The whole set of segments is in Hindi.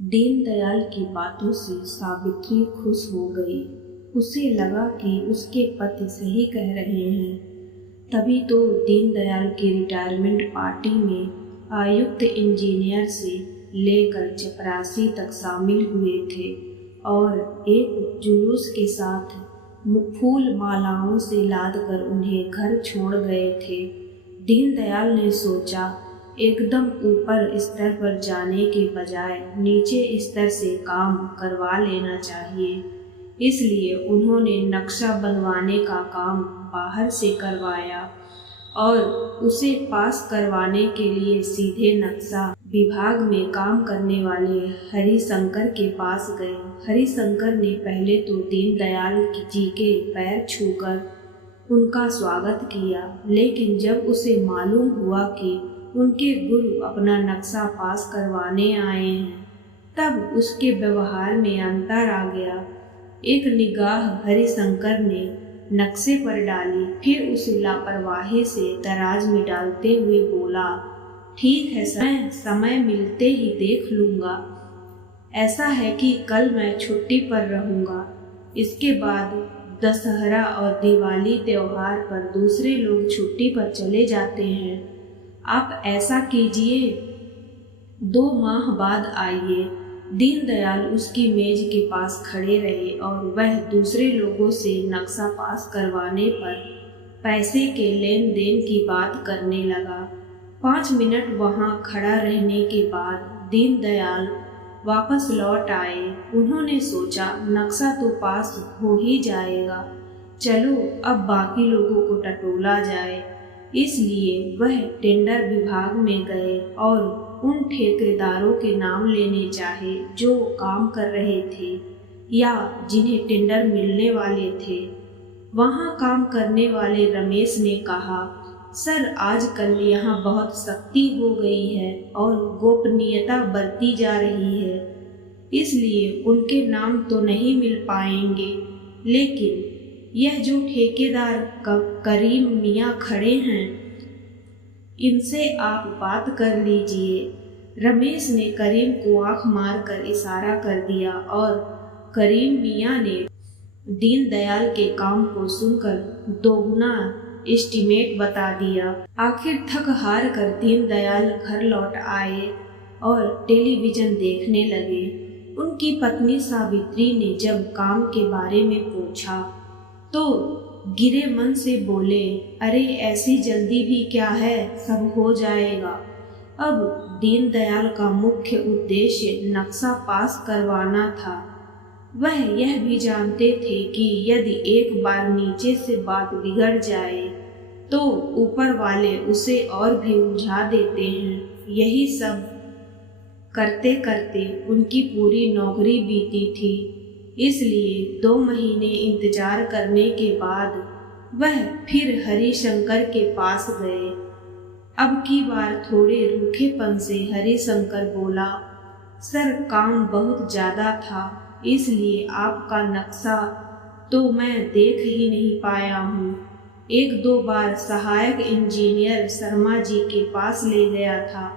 दीनदयाल की बातों से सावित्री खुश हो गई। उसे लगा कि उसके पति सही कह रहे हैं। तभी तो दीनदयाल की रिटायरमेंट पार्टी में आयुक्त इंजीनियर से लेकर चपरासी तक शामिल हुए थे और एक जुलूस के साथ फूल मालाओं से लादकर उन्हें घर छोड़ गए थे। दीनदयाल ने सोचा, एकदम ऊपर स्तर पर जाने के बजाय नीचे स्तर से काम करवा लेना चाहिए। इसलिए उन्होंने नक्शा बनवाने का काम बाहर से करवाया और उसे पास करवाने के लिए सीधे नक्शा विभाग में काम करने वाले हरिशंकर के पास गए। हरिशंकर ने पहले तो दीनदयाल जी के पैर छूकर उनका स्वागत किया, लेकिन जब उसे मालूम हुआ कि उनके गुरु अपना नक्शा पास करवाने आए हैं, तब उसके व्यवहार में अंतर आ गया। एक निगाह हरिशंकर ने नक्शे पर डाली, फिर उसे लापरवाही से दराज में डालते हुए बोला, ठीक है सर, मैं समय मिलते ही देख लूँगा। ऐसा है कि कल मैं छुट्टी पर रहूँगा। इसके बाद दशहरा और दिवाली त्योहार पर दूसरे लोग छुट्टी पर चले जाते हैं। आप ऐसा कीजिए, 2 माह बाद आइए। दीनदयाल उसकी मेज के पास खड़े रहे और वह दूसरे लोगों से नक्शा पास करवाने पर पैसे के लेन देन की बात करने लगा। 5 मिनट वहां खड़ा रहने के बाद दीनदयाल वापस लौट आए। उन्होंने सोचा, नक्शा तो पास हो ही जाएगा, चलो अब बाकी लोगों को टटोला जाए। इसलिए वह टेंडर विभाग में गए और उन ठेकेदारों के नाम लेने चाहे जो काम कर रहे थे या जिन्हें टेंडर मिलने वाले थे। वहां काम करने वाले रमेश ने कहा, सर, आजकल यहाँ बहुत सख्ती हो गई है और गोपनीयता बरती जा रही है, इसलिए उनके नाम तो नहीं मिल पाएंगे, लेकिन यह जो ठेकेदार करीम मियाँ खड़े हैं, इनसे आप बात कर लीजिए। रमेश ने करीम को आंख मारकर इशारा कर दिया और करीम मियाँ ने दीनदयाल के काम को सुनकर दोगुना एस्टीमेट बता दिया। आखिर थक हार कर दीनदयाल घर लौट आए और टेलीविजन देखने लगे। उनकी पत्नी सावित्री ने जब काम के बारे में पूछा तो गिरे मन से बोले, अरे ऐसी जल्दी भी क्या है, सब हो जाएगा। अब दीनदयाल का मुख्य उद्देश्य नक्शा पास करवाना था। वह यह भी जानते थे कि यदि एक बार नीचे से बात बिगड़ जाए तो ऊपर वाले उसे और भी उलझा देते हैं। यही सब करते करते उनकी पूरी नौकरी बीती थी। इसलिए 2 महीने इंतजार करने के बाद वह फिर हरिशंकर के पास गए। अब की बार थोड़े रूखेपन से हरिशंकर बोला, सर, काम बहुत ज़्यादा था, इसलिए आपका नक्शा तो मैं देख ही नहीं पाया हूँ। 1-2 बार सहायक इंजीनियर शर्मा जी के पास ले गया था,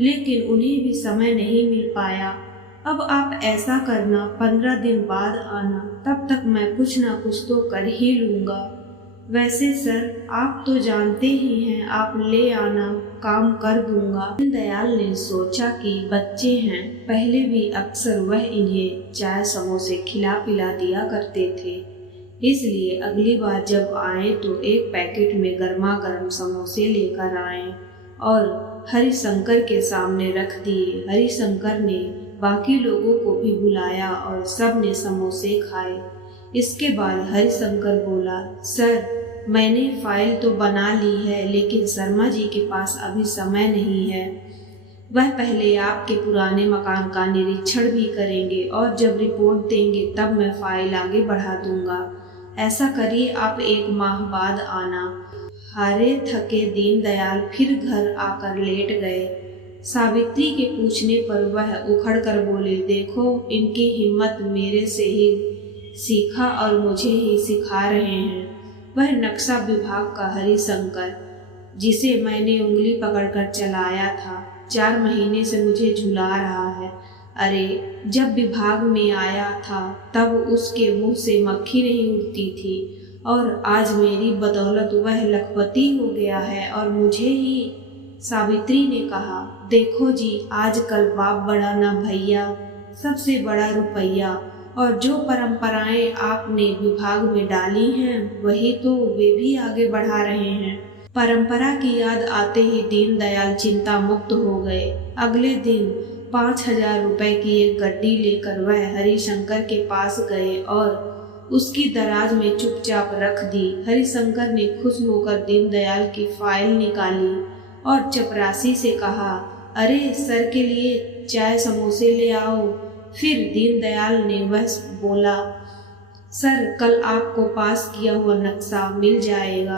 लेकिन उन्हें भी समय नहीं मिल पाया। अब आप ऐसा करना, 15 दिन बाद आना, तब तक मैं कुछ ना कुछ तो कर ही लूँगा। वैसे सर, आप तो जानते ही हैं, आप ले आना, काम कर दूंगा। दीनदयाल ने सोचा कि बच्चे हैं, पहले भी अक्सर वह इन्हें चाय समोसे खिला पिला दिया करते थे, इसलिए अगली बार जब आए तो एक पैकेट में गर्मा गर्म समोसे लेकर आए और हरिशंकर के सामने रख दिए। हरिशंकर ने बाकी लोगों को भी बुलाया और सब ने समोसे खाए। इसके बाद हरिशंकर बोला, सर, मैंने फाइल तो बना ली है, लेकिन शर्मा जी के पास अभी समय नहीं है। वह पहले आपके पुराने मकान का निरीक्षण भी करेंगे और जब रिपोर्ट देंगे तब मैं फाइल आगे बढ़ा दूंगा। ऐसा करिए, आप 1 माह बाद आना। हारे थके दीनदयाल फिर घर आकर लेट गए। सावित्री के पूछने पर वह उखड़ कर बोले, देखो, इनकी हिम्मत मेरे से ही सीखा और मुझे ही सिखा रहे हैं। वह नक्शा विभाग का हरिशंकर, जिसे मैंने उंगली पकड़कर चलाया था, 4 महीने से मुझे झुला रहा है। अरे, जब विभाग में आया था तब उसके मुंह से मक्खी नहीं उड़ती थी और आज मेरी बदौलत वह लखपति हो गया है और मुझे ही। सावित्री ने कहा, देखो जी, आजकल बाप बड़ा ना भैया, सबसे बड़ा रुपया, और जो परंपराएं आपने विभाग में डाली हैं वही तो वे भी आगे बढ़ा रहे हैं। परंपरा की याद आते ही दीनदयाल चिंता मुक्त हो गए। अगले दिन 5,000 रुपए की एक गड्डी लेकर वह हरिशंकर के पास गए और उसकी दराज में चुपचाप रख दी। हरिशंकर ने खुश होकर दीनदयाल की फाइल निकाली और चपरासी से कहा, अरे सर के लिए चाय समोसे ले आओ। फिर दीनदयाल ने वह बोला, सर कल आपको पास किया हुआ नक्शा मिल जाएगा।